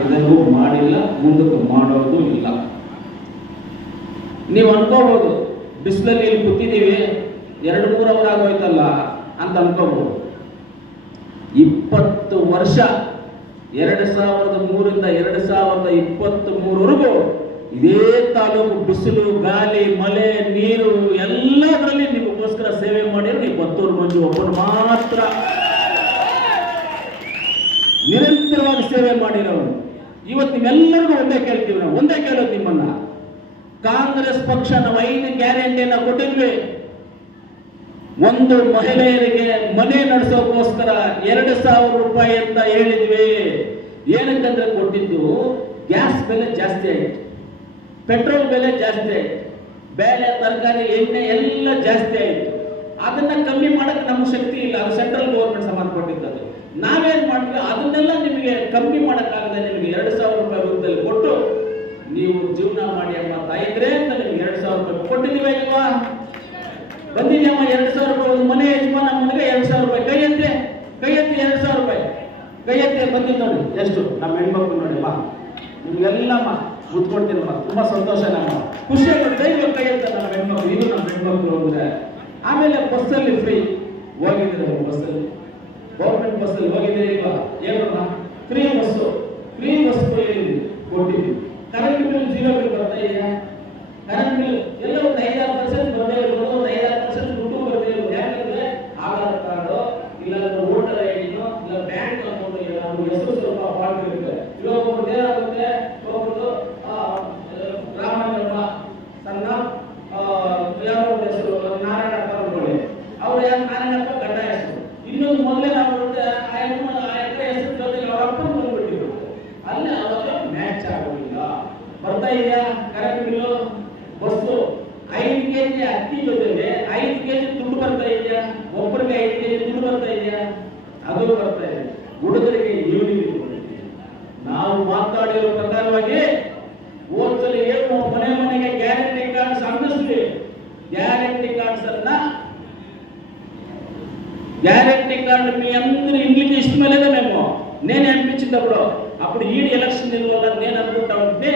ಇದನ್ನು ಮಾಡಿಲ್ಲ, ಮುಂದಕ್ಕೆ ಮಾಡೋದು ಇಲ್ಲ. ನೀವು ಅನ್ಕೋಬಹುದು ಬಿಸಿಲಲ್ಲಿ ಇಲ್ಲಿ ಕೂತಿದ್ದೀವಿ 2-3 ಅವರ್ ಆಗೋಯ್ತಲ್ಲ ಅಂತ ಅನ್ಕೋಬಹುದು. 20 ವರ್ಷ 2003ರಿಂದ 2023ವರೆಗೂ ಇದೇ ತಾಲೂಕು ಬಿಸಿಲು, ಗಾಳಿ, ಮಳೆ, ನೀರು ಎಲ್ಲದರಲ್ಲಿ ನಿಮಗೋಸ್ಕರ ಸೇವೆ ಮಾಡಿರೋ ನೀವು ಪತ್ತೂರು ಮಂಜು ಒಬ್ಬರು ಮಾತ್ರ ನಿರಂತರವಾಗಿ ಸೇವೆ ಮಾಡಿರೋರು. ಇವತ್ತು ನಿಮ್ಮೆಲ್ಲರಿಗೂ ಒಂದೇ ಕೇಳ್ತೀವಿ, ನಾವು ಒಂದೇ ಕೇಳೋದು ನಿಮ್ಮನ್ನ, ಕಾಂಗ್ರೆಸ್ ಪಕ್ಷ ನಾವು 5 ಗ್ಯಾರಂಟಿಯನ್ನ ಕೊಟ್ಟಿದ್ವಿ. ಒಂದು ಮಹಿಳೆಯರಿಗೆ ಮನೆ ನಡೆಸೋಕೋಸ್ಕರ 2,000 ರೂಪಾಯಿ ಅಂತ ಹೇಳಿದ್ವಿ. ಏನಕ್ಕಂದ್ರೆ ಕೊಟ್ಟಿದ್ದು ಗ್ಯಾಸ್ ಬೆಲೆ ಜಾಸ್ತಿ ಆಯ್ತು, ಪೆಟ್ರೋಲ್ ಬೆಲೆ ಜಾಸ್ತಿ ಆಯ್ತು, ಬೇಳೆ, ತರಕಾರಿ, ಎಣ್ಣೆ ಎಲ್ಲ ಜಾಸ್ತಿ ಆಯ್ತು. ಅದನ್ನ ಕಮ್ಮಿ ಮಾಡಕ್ಕೆ ನಮ್ಮ ಶಕ್ತಿ ಇಲ್ಲ, ಅದು ಸೆಂಟ್ರಲ್ ಗೌರ್ಮೆಂಟ್ ಸಂಬಂಧಪಟ್ಟಿದ್ದು. ನಾವೇನ್ ಮಾಡ್ತೀವಿ, ಅದನ್ನೆಲ್ಲ ನಿಮಗೆ ಕಮ್ಮಿ ಮಾಡೋಕ್ಕಾಗದೆ ನಿಮಗೆ 2,000 ರೂಪಾಯಿ ರೂಪದಲ್ಲಿ ಕೊಟ್ಟು ನೀವು ಜೀವನ ಮಾಡಿ ಅಮ್ಮ ತಾಯಿದ್ರೆ ಅಂತ ನಿಮ್ಗೆ 2,000 ರೂಪಾಯಿ ಕೊಟ್ಟಿದ್ದೀವಿ ಇಲ್ವಾ? ಬಂದಿದ್ಯಮ್ಮ 2,000 ರೂಪಾಯಿ. ಒಂದು ಮನೆ ಯಜಮಾನ ಮನೆಗೆ 2,000 ರೂಪಾಯಿ. ಕೈ ಎತ್ತಿ 2,000 ರೂಪಾಯಿ ಕೈ ಎತ್ತಿ ಬಂದಿದ್ದು ನೋಡಿ. ಎಷ್ಟು ನಮ್ಮ ಹೆಣ್ಮಕ್ಳು ನೋಡಿ ಅಮ್ಮ, ನಿಮ್ಗೆಲ್ಲಮ್ಮ ಮುತ್ಕೊಡ್ತೀನಮ್ಮ, ತುಂಬಾ ಸಂತೋಷ, ನಮ್ಮ ಖುಷಿ ಆಗುತ್ತೆ. ದೈವ ಕೈ ಎತ್ತ ನಮ್ಮ ಹೆಣ್ಮಕ್ಳು, ಇದು ನಮ್ಮ ಹೆಣ್ಮಕ್ಳು ಅಂದ್ರೆ. ಆಮೇಲೆ ಬಸ್ಸಲ್ಲಿ ಫ್ರೀ ಹೋಗಿದ್ದೀರಿ, ಬಸ್ಸಲ್ಲಿ ಗೌರ್ಮೆಂಟ್ ಬಸ್ಸಲ್ಲಿ ಹೋಗಿದ್ದೀರಿ ಇಲ್ವಾ? ಏನಮ್ಮ ಫ್ರೀ ಬಸ್ಸು ಕೊಟ್ಟಿದ್ದೀವಿ. ಕರೆಂಟ್ ಬಿಲ್ 0 ಬಿಲ್ ಬರ್ತಾ ಇದೆಯಾ? ಕರೆಂಟ್ ಬಿಲ್ ಎಲ್ಲ ಒಂದು 5-6% ಬರ್ದೇ ಇರೋದು, ಒಂದು 5-6% ದುಡ್ಡು ಬರ್ದೇ ಇರೋದು. ಯಾಕಂದ್ರೆ ಆಧಾರ್ ಕಾರ್ಡು ಇಲ್ಲ ವೋಟರ್ ಐಡಿನೋ ಇಲ್ಲ ಬ್ಯಾಂಕ್ ಅಕೌಂಟ್ ಹೆಸರು ಸ್ವಲ್ಪ ಫಾಲ್ಟ್ ಇರುತ್ತೆ. ಇವಾಗ ಒಬ್ಬರು ಏನಾಗುತ್ತೆ, ಒಬ್ಬರು ರಾಮಣ್ಣ ಸಣ್ಣ ಯಾವ ಹೆಸರು ನಾರಾಯಣಪ್ಪ ಅನ್ಕೊಳ್ಳಿ, ಅವ್ರು ಯಾರು ನಾರಾಯಣಪ್ಪ ಗಡ್ಡ ಹೆಸರು. ಇನ್ನೊಂದು ಮೊದಲೇ ನಾವು ಹೆಸರು ಜೊತೆಗೆ ಅವ್ರ ಅಪ್ಪನ ಬಂದ್ಬಿಟ್ಟಿದ್ರು. ಅಲ್ಲಿ ಅವಾಗ ಮ್ಯಾಚ್ ಆಗೋದಿಲ್ಲ. ಬರ್ತಾ ಇದೆಯಾ ಕರೆಂಟ್ ಬಿಲ್ಲು? ಬಸ್ಸು 5 kg ಅಕ್ಕಿ ಜೊತೆಗೆ 5 kg ದುಡ್ಡು ಬರ್ತಾ ಇದೆಯಾ? ಒಬ್ಬರಿಗೆ 5 kg ದುಡ್ಡು ಬರ್ತಾ ಇದೆಯಾ? ಅದು ಬರ್ತಾ ಇದೆ. ಹುಡುಗರಿಗೆ ಯೂನಿಫಾರ್ಮ್. ನಾವು ಮಾತಾಡಿರೋ ಪ್ರಕಾರವಾಗಿ ಹೋದ್ಸಲಿ ಏನು ಮನೆಗೆ ಗ್ಯಾರಂಟಿ ಕಾರ್ಡ್ಸ್ ಅಂದಿಸ್ಲಿ. గ్యారెంటీ కార్డ్స్ అన్నా గ్యారెంటీ కార్డు మీ అందరూ ఇంటికి ఇష్టమే లేదా? నేను అనిపించినప్పుడు అప్పుడు ఈడి ఎలక్షన్ వల్ల నేను అనుకుంటా ఉంటే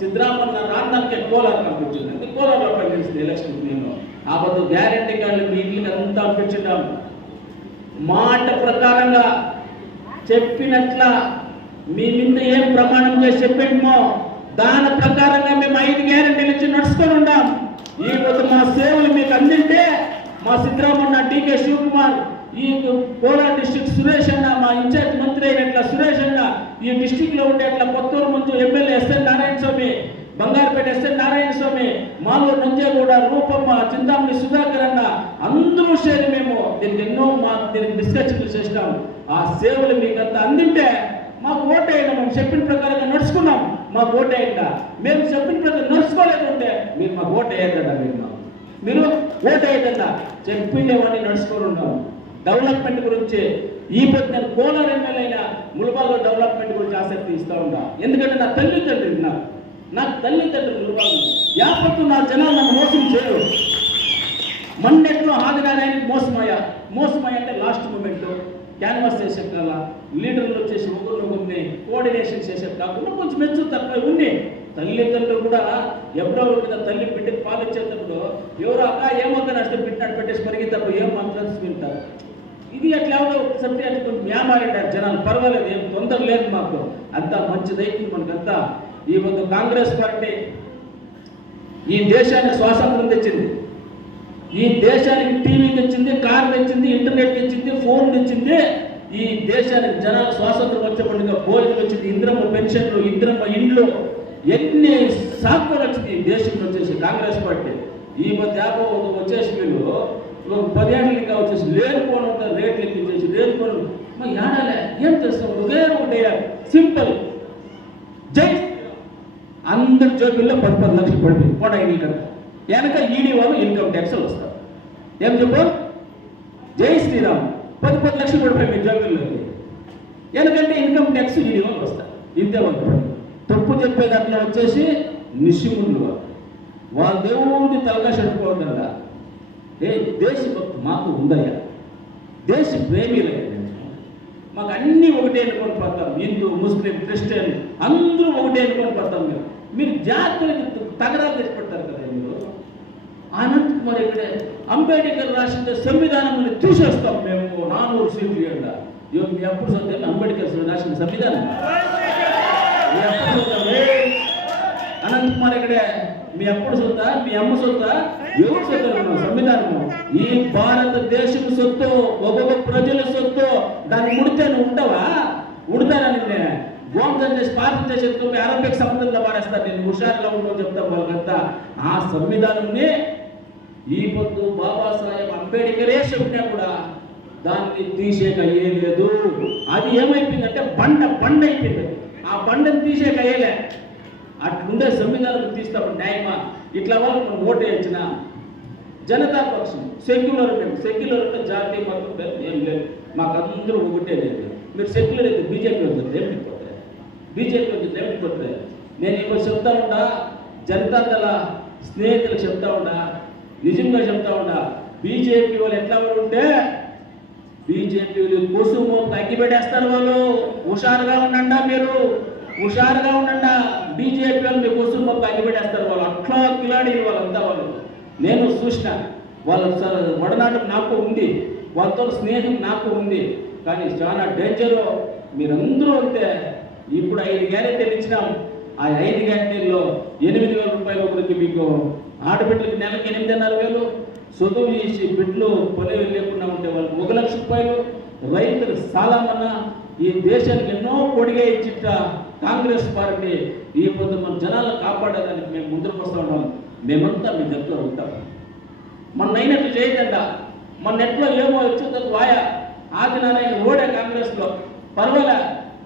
సిద్ధరామన్న రాన్నಕ್ಕೆ కోలార్ పంపించింది. కోలార్లో పనిచేసింది ఎలక్షన్. నేను ఆ బదులు గ్యారెంటీ కార్డులు మీ ఇంటికి అంతా పంపించడం మాట ప్రకారంగా చెప్పినట్ల మీ మీద ఏం ప్రమాణం చేసి చెప్పేమో దాని ప్రకారంగా మేము 5 గ్యారెంటీలు ఇచ్చి నడుచుకొని ఉన్నాం. ఈ పొద్దు మా సేవలు మీకు అందింటే మా సిద్ధరామన్న, టీకే శివకుమార్, ఈ కోలార్ డిస్ట్రిక్ట్ సురేష్ అన్న, మా ఇన్ఛార్జ్ మంత్రి అయినట్ల సురేష్ అన్న, ఈ డిస్ట్రిక్ట్ లో ఉండేట్ల కొత్తూరు ముందు ఎమ్మెల్యే ఎస్ఎన్ నారాయణ స్వామి, బంగారుపేట ఎస్ఎన్ నారాయణ స్వామి, మాలూరు నంజేగూడ రూపమ్మ, చింతామణి సుధాకర్ అన్న, అందరూ చేరి మేము దీనికి ఎన్నో దీనికి డిస్కషన్లు చేసినాం. ఆ సేవలు మీకు అంతా అందింటే మాకు ఓటేయండి. మేము చెప్పిన ప్రకారంగా నడుచుకున్నాం, మాకు ఓటేయండి. మేము చెప్పిన ప్రకారం నడుచుకోలేకుంటే మీరు మాకు ఓటేయద్దా? మీరు ఓటేయద్దా? చెప్పిండేవాడిని నడుచుకొని ఉన్నాం. డెవలప్మెంట్ గురించి ఈ పొద్దు నేను కోలార్ ఎమ్మెల్యే అయినా ములబాల్లో డెవలప్మెంట్ గురించి ఆసక్తి ఇస్తూ ఉంటా. ఎందుకంటే నా తల్లిదండ్రులు ములబాలు యాపత్తు నా జనాలు నన్ను మోసం చేయరు. మొన్నెట్లో ఆదినారాయణకి మోసమయ్య అంటే లాస్ట్ మూమెంట్ క్యాన్వాస్ చేసేట్ల లీడర్లు వచ్చేసి ఒకరిని కోఆర్డినేషన్ చేసేది కాకుండా కొంచెం మెచ్చు తక్కువ ఉండి తల్లిదండ్రులు కూడా ఎప్పుడో మీద తల్లి బిడ్డకి పాలు ఇచ్చేటప్పుడు ఎవరు అక్క ఏమొద్దని అడితే బిడ్డను పెట్టేసి పరిగెత్తప్పుడు ఏం మాట్లాడుతూ వింటారు. ఇది అట్లా ఒకసారి అట్లా కొంచెం మ్యామారింటారు జనాలు. పర్వాలేదు, ఏం తొందర లేదు, మాకు అంతా మంచిదైతుంది. మనకంతా ఈ ಒಂದು కాంగ్రెస్ పార్టీ ఈ దేశానికి స్వాతంత్రం తెచ్చింది, ఈ దేశానికి టీవీ తెచ్చింది, కార్ తెచ్చింది, ఇంటర్నెట్ తెచ్చింది, ఫోన్ తెచ్చింది. ఈ దేశానికి జనాలు స్వాతంత్రం వచ్చేప్పటిగా భోజనం వచ్చింది, ఇంద్రమ్మ పెన్షన్లు, ఇంద్రమ్మ ఇండ్లు, ఎన్ని సాకులు వచ్చింది ఈ దేశంలో వచ్చేసి కాంగ్రెస్ పార్టీ. ఈ మధ్య వచ్చేసి వీళ్ళు 10 ఏళ్ళకి ఇంకా వచ్చేసి లేనిపోవడం రేట్లు ఎక్కించేసి లేనిపోవడం ఏడాలే ఏం చేస్తాం? ఒకే ఒకటి సింపుల్, జై అందరి జోబుల్లో 10 లక్షలు పడిపోయి పోడా ఇల్లు కదా. వెనక ఈడీ వాళ్ళు ఇన్కమ్ ట్యాక్స్లు వస్తారు. ఏం చెప్పు? జై శ్రీరామ్ 10 లక్షలు పడిపోయి మీ జోబుల్లోకి. ఎందుకంటే ఇన్కమ్ ట్యాక్స్ ఈడీ వాళ్ళు వస్తారు. ఇంతే వాళ్ళు తప్పు చెప్పే దాంట్లో వచ్చేసి నిశిములు వాళ్ళ దేవుడిని తలగా చెడిపోతుందా? దేశభక్తి మాకు ఉందయ్యా, దేశ ప్రేమిలయ్యా. మాకు అన్ని ఒకటే అనుకుని పోతాం. హిందూ, ముస్లిం, క్రిస్టియన్ మీరు జాతీయులకి తగరాలు తెచ్చి పెడతారు కదా మీరు. అనంత్ కుమార్ ఇక్కడే అంబేద్కర్ రాసిన సంవిధానం తీసేస్తాం మేము 400 సీట్లు ఇవ్వండి. మీ అప్పుడు చదివాను అంబేద్కర్ రాసిన సంవిధానం. అనంత్ కుమార్ ఇక్కడే మీ అప్పుడు సొత్తా, మీ అమ్మ సొత్తా, ఎవరు సొత్తు సంవిధానము? ఈ భారతదేశం సొత్తు, ఒక్కొక్క ప్రజల సొత్తు. దాన్ని ముడితే నువ్వు ఉంటావా? ఉడతానని గోంతం చేసి పార్టీ చేసి ఎత్తుకుని అరబిక్ సముద్రంలో మారేస్తారు. నేను హుషారుగా ఉండవు చెప్తాను వాళ్ళకంతా. ఆ సంవిధానాన్ని ఈ పొద్దు బాబాసాహెబ్ అంబేద్కరే చెప్పినా కూడా దాన్ని తీసేక అయ్యేలేదు. అది ఏమైపోయిందంటే బండ అయిపోయింది. ఆ బండను తీసేక అయ్యేలే. అట్లుండే సంవిధానం తీస్తాము న్యాయమా? ఇట్లా వాళ్ళు మనం ఓటు వేయించిన జనతా పక్షం సెక్యులర్ అంటే జాతి మతం ఏం లేదు, మాకు అందరూ ఒకటే లేదు. మీరు సెక్యులర్ అయితే బీజేపీ వద్దు ఏమిటిపోతాయి, బీజేపీ వద్దు ఏమిటిపోతాయి. నేను ఇప్పుడు చెప్తా ఉండా, జనతా దళ స్నేహితులు చెప్తా ఉండా, నిజంగా చెప్తా ఉండా, బీజేపీ వాళ్ళు ఎట్లా ఉంటే బీజేపీ కుసుము తగ్గిపెట్టేస్తారు వాళ్ళు. హుషారుగా ఉండండి, మీరు హుషారుగా ఉండండి. బీజేపీ వాళ్ళు మీ కుసుము తగ్గిపెట్టేస్తారు వాళ్ళు. అట్లా కిలాడి వాళ్ళంతా వాళ్ళు. నేను చూసిన వాళ్ళ వడనాటం నాకు ఉంది, వాళ్ళతో స్నేహం నాకు ఉంది. కానీ చాలా డేంజరు. మీరందరూ అంతే. ఇప్పుడు 5 గ్యారెంటీలు ఇచ్చినాం. ఆ 5 గ్యారెంటీల్లో 8,000 రూపాయలు ఒకరికి, మీకు ఆడబిడ్డలకి నెలకి 8,500, చదువు చేసి బిడ్డలు పొలి లేకుండా ఉంటే వాళ్ళకి 1,00,000 రూపాయలు, రైతులు సాలమన్నా. ఈ దేశానికి ఎన్నో పొడిగా ఇచ్చిట కాంగ్రెస్ పార్టీ ఈ పొద్దు మన జనాలను కాపాడేదానికి మేము ముందుకు వస్తూ ఉన్నాం. మేమంతా మీ దగ్గర ఉంటాం. మన అయినట్లు చేయదండ. మన నెట్లో ఏమో వచ్చిందని వాయా ఆదినారాయణ ఓడే కాంగ్రెస్లో పర్వాలే,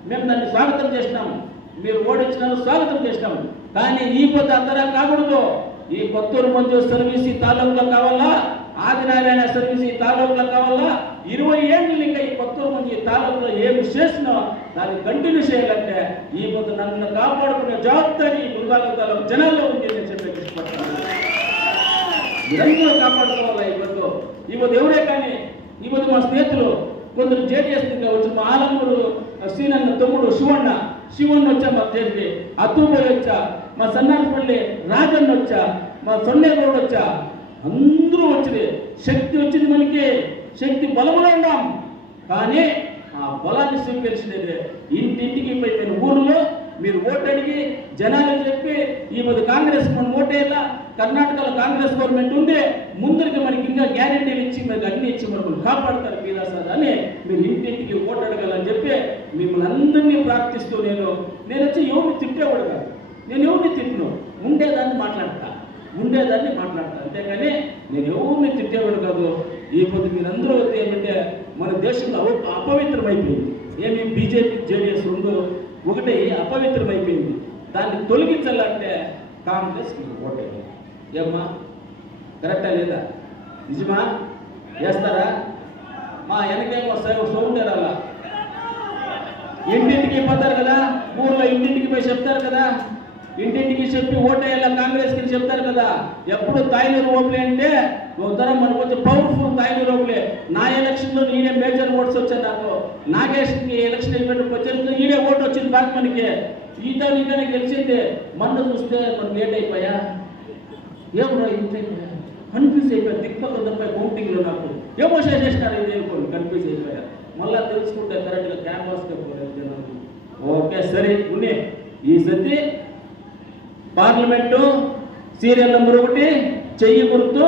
మేము దాన్ని స్వాగతం చేసినాము. మీరు ఓడించినారు, స్వాగతం చేసినాము. కానీ ఈ పొద్దు అంతరా కాకూడదు. ఈ కొత్తూరు మంజు సర్వీస్ ఈ తాలూకులో కావాలా, ఆదినారాయణ సర్వీస్ ఈ తాలూకులో కావాలా. 20 ఏళ్ళు ఇంకా ఈ కొత్తూరు మంజు ఈ తాలూకులో ఏమి చేసినా దాన్ని కంటిన్యూ చేయాలంటే ఈ పొద్దు నన్ను కాపాడుకునే జవాబారి మృగాల తాలూకు జనాల్లో ఉంది అని చెప్పి ఇష్టపడతాను. నిరంతరం కాపాడుకోవాలా. ఈ పొద్దు ఎవరే కానీ ఈ పొద్దు మా స్నేహితులు కొందరు జేడీఎస్ వచ్చి మా ఆలమూరు శ్రీనన్న తమ్ముడు శివన్న వచ్చా, మా చేతికి అత్తుపోయి వచ్చా, మా సన్నారపల్లి రాజన్న వచ్చా, మా సొన్నేగౌడు వచ్చా, అందరూ వచ్చింది. శక్తి వచ్చింది మనకి, శక్తి బలములో ఉన్నాం. కానీ ఆ బలాన్ని స్వీకరించినది ఇంటింటికి పోయిన ఊళ్ళో మీరు ఓటు అడిగి జనాలు చెప్పి ఈ మధ్య కాంగ్రెస్ మనం ఓటేలా. కర్ణాటకలో కాంగ్రెస్ గవర్నమెంట్ ఉంటే ముందరికి మనకి ఇంకా గ్యారెంటీలు ఇచ్చి మనకి అన్ని ఇచ్చి మనల్ని కాపాడతారు పీదాసార్ అని మీరు ఇంటింటికి ఓటు అడగాలని చెప్పి మిమ్మల్ని అందరినీ ప్రార్థిస్తూ నేను వచ్చి ఎవరిని తిట్టేవాడు కాదు. నేను ఎవరిని తిట్టను, ఉండేదాన్ని మాట్లాడతా అంతేగాని నేను ఎవరిని తిట్టేవాడు కాదు. ఈ పొద్దు మీరందరూ వద్దు ఏమంటే మన దేశంలో అపవిత్రమైపోయింది. ఏమి బీజేపీ జేడీఎస్ రెండు ఒకటి అపవిత్రమైపోయింది. దాన్ని తొలగించాలంటే కాంగ్రెస్ మీరు ఓటేయాలి. ఏమ్మా కరెక్టా లేదా? నిజమా? చేస్తారా? మా వెనకేమో సౌండ్ రాలా. ఇంటింటికి పోతారు కదా, ఊర్లో ఇంటింటికి పోయి చెప్తారు కదా, ఇంటింటికి చెప్పి ఓటేయాల కాంగ్రెస్కి చెప్తారు కదా. ఎప్పుడు తాయిలూరు ఓపులే అంటే ఉత్తరం మనకు వచ్చి పవర్ఫుల్ తాయిలూరు ఓపులే. నా ఎలక్షన్లో ఈడే మేజర్ ఓట్స్ వచ్చాయి. నాకు నాగేష్కి ఎలక్షన్ వచ్చేది ఈడే ఓటు వచ్చింది బాగా మనకి. ఈతనే గెలిచింది. మొన్న చూస్తే మనం లేట్ అయిపోయా. ఏమో ఇంత కన్ఫ్యూజ్ అయిపోయా. దిక్పక్క తప్ప కౌంటింగ్లో నాకు ఏమో చేసినారు ఇది అనుకోండి, కన్ఫ్యూజ్ అయిపోయా. మళ్ళీ తెలుసుకుంటే కరెక్ట్గా క్యాన్వాస్గా పోలేదు. ఓకే సరే ఉన్ని ఈ సతి పార్లమెంటు సీరియల్ నెంబర్ 1 చెయ్యి గుర్తు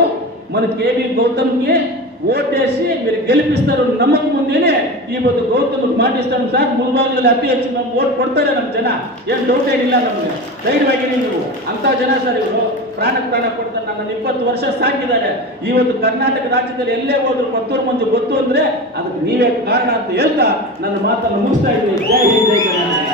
మన కేబీ గౌతమ్కి ఓటేసి మీరు గెలిపిస్తారు నమ్మకం ఉందని ఈ పొద్దు గౌతమ్ మాటిస్తాను సార్. ముల్బాగ్లో అతి ಹೆಚ್ಚು మేము ಓಟ್ ಕೊಡ್ತಾರೆ ನಮ್ಮ ಜನ, ಏನು ಡೌಟ್ ಏನಿಲ್ಲ ನಮಗೆ. ಧೈರ್ಯವಾಗಿರಿ ನೀವು ಅಂತ ಜನ ಸರ್. ಇವರು ಪ್ರಾಣ ಕೊಡ್ತಾರೆ. ನನ್ನನ್ನು 20 ವರ್ಷ ಸಾಕಿದ್ದಾರೆ. ಇವತ್ತು ಕರ್ನಾಟಕ ರಾಜ್ಯದಲ್ಲಿ ಎಲ್ಲೇ ಹೋದ್ರು ಕೊತ್ತೂರು ಮಂಜು ಗೊತ್ತು ಅಂದ್ರೆ ಅದಕ್ಕೆ ನೀವೇ ಕಾರಣ ಅಂತ ಹೇಳ್ತಾ ನನ್ನ ಮಾತನ್ನು ಮುಗಿಸ್ತಾ ಇದ್ದೀನಿ. ಜೈ ಹಿಂದ್ ಜೈ ಕರ್ನಾಟಕ.